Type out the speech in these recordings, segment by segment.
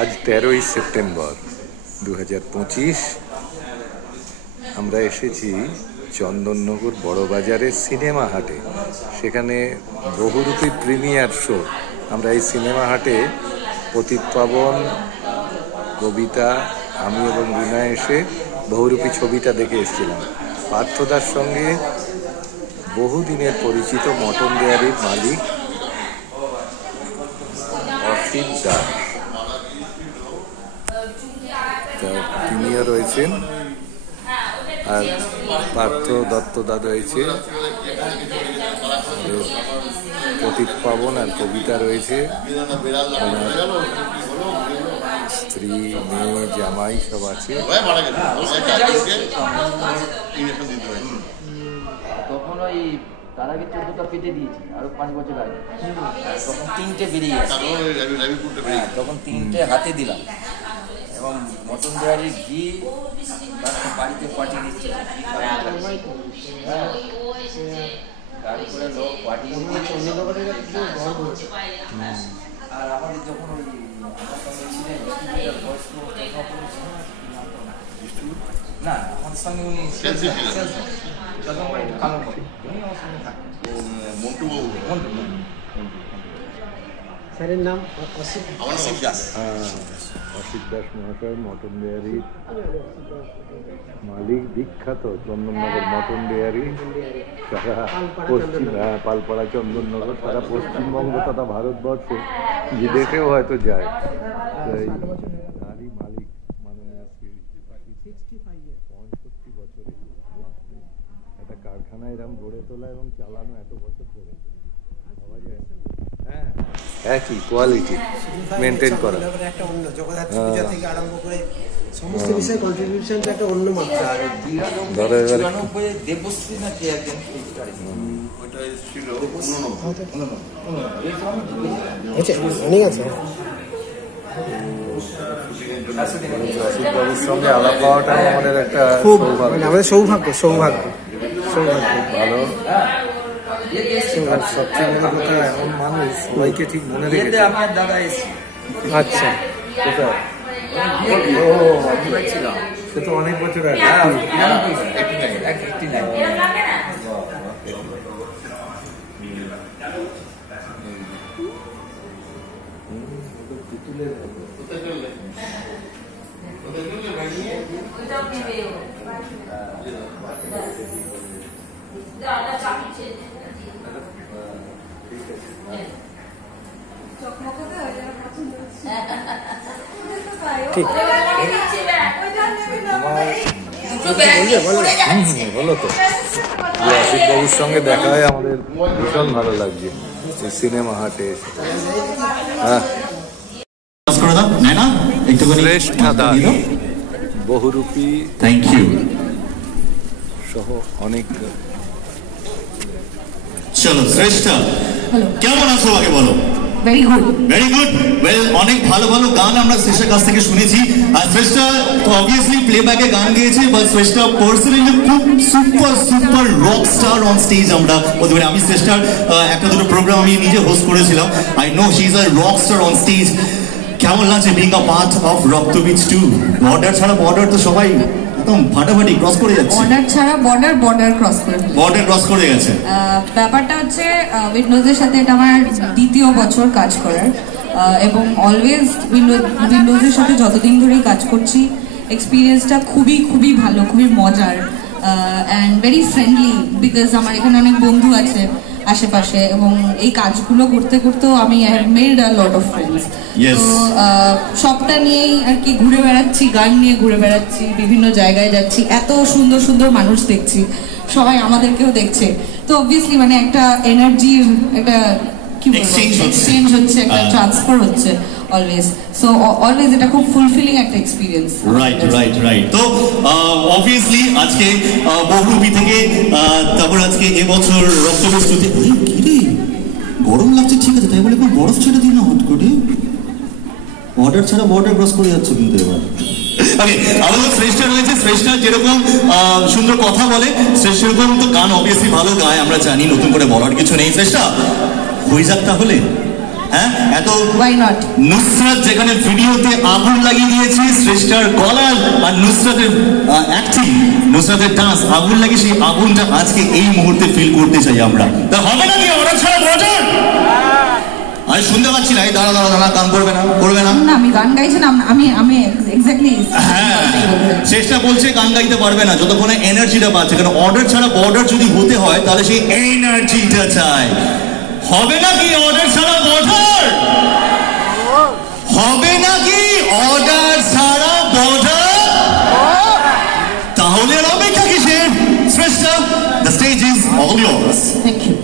আজ 13ই সেপ্টেম্বর 2025। আমরা এসেছি চন্দননগর বড়বাজারের সিনেমা হাটে। সেখানে বহুরূপী প্রিমিয়ার শো। আমরা এই সিনেমা হাটে পতিতপাবন, কবিতা, আমি এবং রুনা এসে বহুরূপী ছবিটা দেখে এসেছিলাম। পার্থদার সঙ্গে বহুদিনের পরিচিত মটন ডেয়ারির মালিক অসিত দাস, তিনিও রয়েছেন। আর পার্থ দত্তদা রয়েছে, পতিতপাবন আর কবিতা রয়েছে, স্ত্রী, মেয়ে, জামাই সব আছে। তখন ওই তার আগে 14টা পেটে দিয়েছি, আরো 5 বছর আগে তখন 3টে বেরিয়ে গেছে। তখন 3টে হাতে দিলাম এবং মটন ডেয়ারির ঘি বাড়িতে পাঠিয়ে দিচ্ছি। গাড়ি করে লোক পাঠিয়ে দিচ্ছে। আর আমাদের যখন ওই না আমার সঙ্গে উনি স্যারের নাম অসিত দাস মহাশয়, মটন ডেয়ারির মালিক, বিখ্যাত চন্দননগর মটন ডেয়ারি। সারা পশ্চিম পালপাড়া চন্দননগর সারা পশ্চিমবঙ্গ তথা ভারতবর্ষে বিদেশেও হয়তো যায়। তারই মালিক মাননীয় শ্রী 65 বছরে একটা কারখানা এরকম গড়ে তোলা এবং চালানো এত বছর ধরে ভাবা যায়। হ্যাঁ, একই কোয়ালিটি মেনটেন করা, একটা অন্য জগদ্ধাত্রী পূজা থেকে আরম্ভ করে সমস্ত বিষয়ে কন্ট্রিবিউশনটা একটা অন্য মাত্রা। আর ধরো এবারে দেবশ্রী না কি একজন অনেক আছে। বাবুর সঙ্গে আলাপ পাওয়াটাই আমাদের একটা খুব আমাদের সৌভাগ্য ভালো। আর সবচেয়ে বড় কথা, এখন মানুষ সবাইকে ঠিক মনে রেখেছে। আমার দাদা এসে আচ্ছা, কোথায়? সে তো অনেক বছর আগে। ঠিক বলো তো, অসিত বাবুর সঙ্গে দেখা হয় আমাদের ভীষণ ভালো লাগছে এই সিনেমা হাটে। হ্যাঁ, বহুরূপী থ্যাংক ইউ সহ অনেক। চলো শ্রেষ্ঠা, কেমন আছো আগে বলো? Very good, very good. Well, অনেক ভালো ভালো গান আমরা শ্রেষ্ঠার কাছ থেকে শুনেছি। আর শ্রেষ্ঠা তো অবভিয়াসলি প্লেব্যাকে গান গেয়েছে, বাট শ্রেষ্ঠা পার্সোনালি খুব super rock star on stage. আমরা বলতে পারি, আমি শ্রেষ্ঠার একটা দুটো প্রোগ্রাম আমি নিজে হোস্ট করেছিলাম। I know she is a rock star on stage. কেমন লাগছে বিং আ পার্ট অফ রক্তবীজ 2? বর্ডার ছাড়া বর্ডার তো সবাই একদম ফাটাফাটি ক্রস করে যাচ্ছে। বর্ডার ছাড়া বর্ডার ক্রস করে গেছে। ব্যাপারটা হচ্ছে উইন্ডোজের সাথে এটা আমার দ্বিতীয় বছর কাজ করার, এবং অলওয়েজ উইন্ডোজের সাথে যতদিন ধরেই কাজ করছি এক্সপিরিয়েন্সটা খুবই ভালো, খুবই মজার, অ্যান্ড ভেরি ফ্রেন্ডলি, বিকজ আমার এখানে অনেক বন্ধু আছে আশেপাশে, এবং এই কাজগুলো করতে করতেও আমি I have made a lot of friends. তো সবটা নিয়েই আর কি ঘুরে বেড়াচ্ছি, গান নিয়ে ঘুরে বেড়াচ্ছি, বিভিন্ন জায়গায় যাচ্ছি, এত সুন্দর মানুষ দেখছি, সবাই আমাদেরকেও দেখছে। তো অবভিয়াসলি মানে একটা এনার্জির একটা কি এক্সচেঞ্জ হচ্ছে, একটা ট্রান্সফার হচ্ছে অলওয়েজ। সো অলওয়েজ এটা খুব ফুলফিলিং একটা এক্সপিরিয়েন্স। রাইট। তো অবভিয়াসলি আজকে বহুরূপী থেকে, তারপর আজকে এবছর রক্তবীজ 2 তে গরম লাগছে, ঠিক আছে, তাই বলে একটু বরফ ছেড়ে দিই না হট করে। বর্ডার ছাড়া বর্ডার ক্রস করে যাচ্ছে কিন্তু এবার। ওকে, আমাদের শ্রেষ্ঠা রয়েছে। শ্রেষ্ঠা যেরকম সুন্দর কথা বলে, সেরকম তো গান অবভিয়াসলি ভালো গায়, আমরা জানি, নতুন করে বলার কিছু নেই। শ্রেষ্ঠা হয়ে যাক তাহলে। হ্যাঁ এত Why not? নুসরাত যেখানে ভিডিওতে আগুন লাগিয়ে দিয়েছে শ্রেষ্ঠার গলার আর নুসরাতের অ্যাক্টিং, নুসরাতের ডান্স আগুন লাগিয়ে সেই আগুনটা আজকে এই মুহূর্তে ফিল করতে চাই আমরা। তা হবে নাকি অর্ডার ছাড়া বর্ডার? আমি শুনতে পাচ্ছি না, এই দাঁড়া দাঁড়া দাঁড়া, গান করবে না করবে না? না আমি গান গাইছি না, আমি এক্স্যাক্টলি হ্যাঁ চেষ্টা বলছে গান গাইতে পারবে না যতক্ষণে এনার্জিটা পাচ্ছে, কারণ অর্ডার ছাড়া বর্ডার যদি হতে হয় তাহলে সেই এনার্জিটা চাই। হবে নাকি অর্ডার ছাড়া বর্ডার? হবে নাকি অর্ডার ছাড়া বর্ডার? তাহলে আর অপেক্ষা কিসের? Shreshtha, the stage is all yours. Thank you.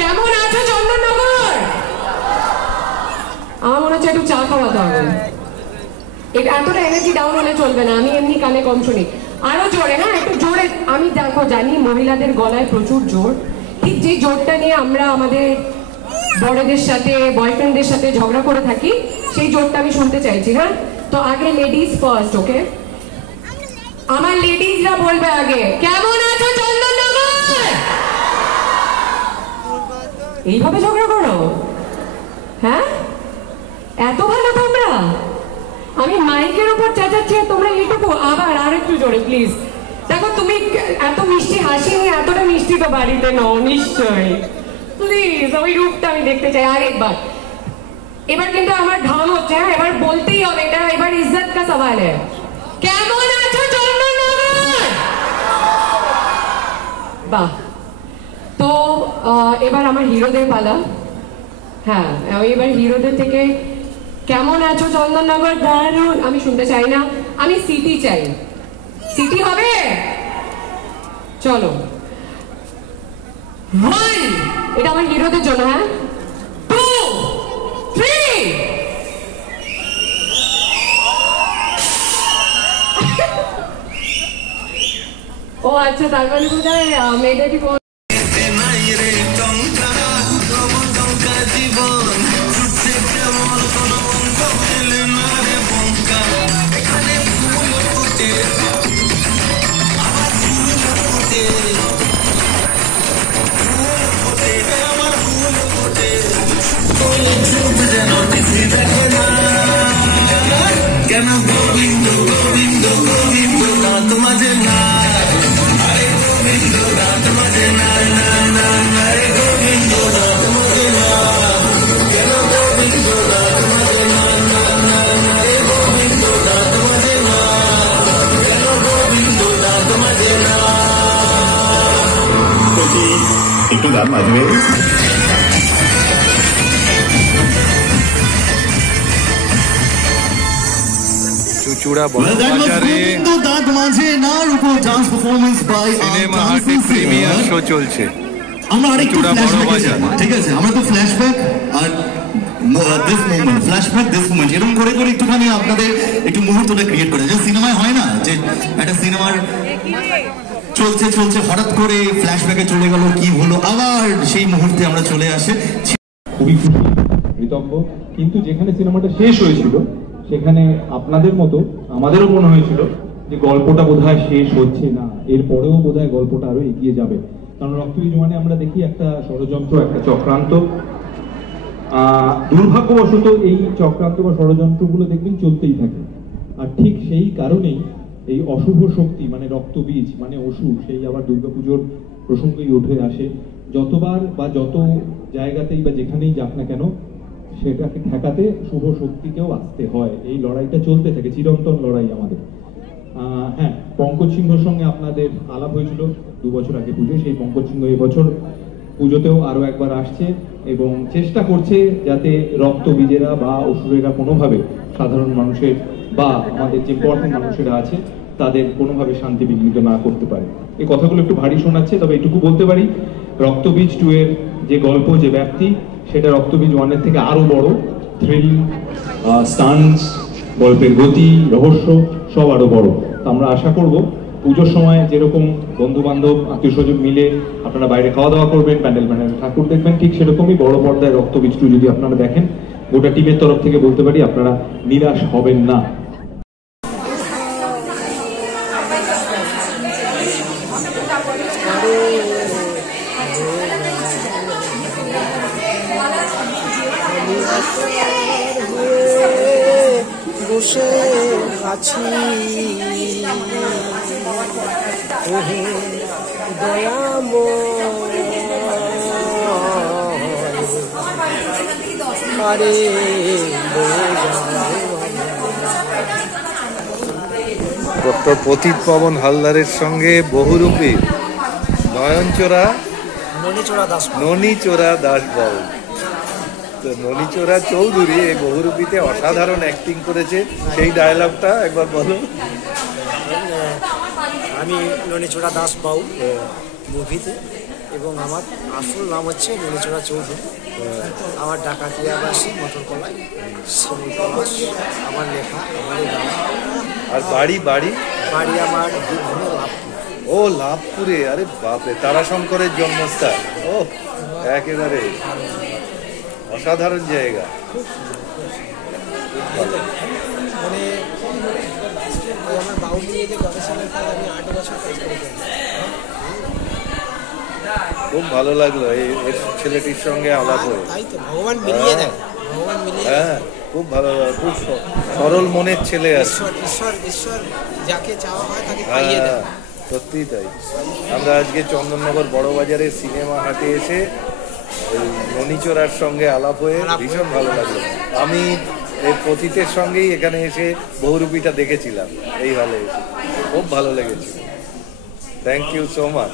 কেমন আছো চন্দননগর? আমার মনে হচ্ছে একটু চা খাওয়াতে হবে, এতটা এনার্জি ডাউন হলে চলবে না। আমি এমনি কানে কম শুনি, আরো জোরে, হ্যাঁ একটু জোরে। আমি দেখো জানি মহিলাদের গলায় প্রচুর জোর, ঠিক যে জোরটা নিয়ে আমরা আমাদের বড়দের সাথে বয়ফ্রেন্ডদের সাথে ঝগড়া করে থাকি, সেই জোরটা আমি শুনতে চাইছি। হ্যাঁ তো আগে লেডিজ ফার্স্ট, ওকে? আমার লেডিজরা বলবে আগে, কেমন আছো চন্দননগর? এইভাবে ঝগড়া করো? হ্যাঁ এত ভালো তোমরা? আমি মাইকের উপর চেঁচাচ্ছি তোমরা এইটুকু, আবার আর একটু জোরে প্লিজ। দেখো তুমি এত মিষ্টি হাসি নিয়ে এতটা মিষ্টি তো বাড়িতে নাও নিশ্চয়ই, প্লিজ ওই রূপটা আমি দেখতে চাই আরেকবার। এবার কিন্তু আমার ঘাম হচ্ছে, হ্যাঁ এবার বলতেই হবে, এটা এবার ইজ্জত কা সওয়াল है। কেমন আছো চন্দননগর? বাহ, তো এবার আমার হিরোদের পালা। হ্যাঁ এবার হিরোদের থেকে কেমন আছো চন্দননগর দারুণ আমি শুনতে চাই না, আমি সিটি চাই। সিটি হবে? চলো 1, এটা আমার হিরোদের জন্য, হ্যাঁ 2, 3। ও আচ্ছা, তার মানে বোধহয় মেয়েটাকে কেন গোবিন্দ গোবিন্দ গোবিন্দ দাঁত মাঝে না, আরে গোবিন্দ দাঁত মাঝে না, না না আরে গোবিন্দ দাঁত মাঝে না, কেন গোবিন্দ দাঁত মাঝে না, না না আরে গোবিন্দ দাঁত মাঝে না, কেন গোবিন্দ দাঁত মাঝে না। একটু গান বাজবে। চুচুড়া বড়বাজারে সিনেমা হাটে প্রিমিয়ার শো চলছে। আমরা আরেকটু ফ্ল্যাশব্যাক, ঠিক আছে? আমরা তো ফ্ল্যাশব্যাক আর this moment, flashback this moment, এরকম করে করে একটুখানি আপনাদের একটু মুহূর্তটা ক্রিয়েট করে, যে সিনেমায় হয় না যে একটা সিনেমার চলছে চলছে হঠাৎ করে ফ্ল্যাশব্যাকে চলে গেল, কি হলো, আবার সেই মুহূর্তে আমরা চলে আসে। খুবই খুশি, কৃতজ্ঞ, কিন্তু যেখানে সিনেমাটা শেষ হয়েছিল সেখানে আপনাদের মতো আমাদেরও মনে হয়েছিল যে গল্পটা বোধহয় শেষ হচ্ছে না, এরপরেও বোধহয় গল্পটা আরো এগিয়ে যাবে। কারণ রক্তবীজ মানে আমরা দেখি একটা ষড়যন্ত্র, একটা চক্রান্ত। দুর্ভাগ্যবশত এই চক্রান্ত বা ষড়যন্ত্রগুলো দেখবেন চলতেই থাকে। আর ঠিক সেই কারণেই এই অশুভ শক্তি মানে রক্তবীজ মানে অসুর, সেই আবার দুর্গাপুজোর প্রসঙ্গেই উঠে আসে। যতবার বা যত জায়গাতেই বা যেখানেই যাক না কেন, সেটাকে ঠেকাতে শুভ শক্তিকেও আসতে হয়। এই লড়াইটা চলতে থাকে, চিরন্তন লড়াই আমাদের। হ্যাঁ, পঙ্কজ সিংহর সঙ্গে আপনাদের আলাপ হয়েছিল 2 বছর আগে পুজোয়। সেই পঙ্কজ সিংহ এবছর পুজোতেও আরো একবার আসছে এবং চেষ্টা করছে যাতে রক্তবীজেরা বা অসুরেরা কোনোভাবে সাধারণ মানুষের বা আমাদের যে ইম্পর্টেন্ট মানুষেরা আছে তাদের কোনোভাবে শান্তি বিঘ্নিত না করতে পারে। এই কথাগুলো একটু ভারী শোনাচ্ছে, তবে এটুকু বলতে পারি রক্তবীজ 2 এর যে গল্প, যে ব্যাপ্তি, সেটা রক্তবীজ 1 এর থেকে আরো বড়। থ্রিল, স্টান্টস, গল্পের গতি, রহস্য সব আরো বড়। তো আমরা আশা করব পুজোর সময় যেরকম বন্ধু বান্ধব আত্মীয় স্বজন মিলে আপনারা বাইরে খাওয়া দাওয়া করবেন, প্যান্ডেল ঠাকুর দেখবেন, ঠিক সেরকমই বড় পর্দায় রক্তবীজ 2 যদি আপনারা দেখেন, গোটা টিমের তরফ থেকে বলতে পারি আপনারা নিরাশ হবেন না। বসে আছি আরে ডক্টর প্রতীপ পবন হালদারের সঙ্গে বহুরূপী নয়নচোরা ননীচোরা দাসবাবু। তো ননীচোরা চৌধুরী এই বহুরূপীতে অসাধারণ অ্যাক্টিং করেছে, সেই ডায়লগটা একবার বলো। আমি ননীচোরা দাসবাবু মুভিতে, এবং আমার আসল নাম হচ্ছে ননীচোরা চৌধুরী। আমার ডাকাতিয়াবাসী মটরকলাই পলাশ, আমার লেখা, আমার গান। আর বাড়ি বাড়ি বাড়ি আমার বীরভূমে লাভপুর। ও লাভপুরে, আরে বাপরে, তারাশঙ্করের জন্মস্থান। ও একেবারে অসাধারণ জায়গা। মানে আমার বাউল নিয়ে যে গবেষণার কাজ, আমি 8 বছর কাজ করেছি। খুব ভালো লাগলো এই ছেলেটির সঙ্গে আলাপ হয়ে। তাই তো, ভগবান মিলিয়ে দেয়, ভগবান মিলিয়ে। হ্যাঁ, খুব ভালো, খুব সরল মনের ছেলে আর ঈশ্বর যাকে চাওয়া হয় তাকে পাইয়ে দেয়। সত্যিই তাই। আমরা আজকে চন্দননগর বড় বাজারে সিনেমা হাটে এসে ননীচোরার সঙ্গে আলাপ হয়ে ভীষণ ভালো লাগলো। আমি এই পতিতের সঙ্গেই এখানে এসে বহুরূপীটা দেখেছিলাম এই হলে এসে, খুব ভালো লেগেছে। Thank you so much.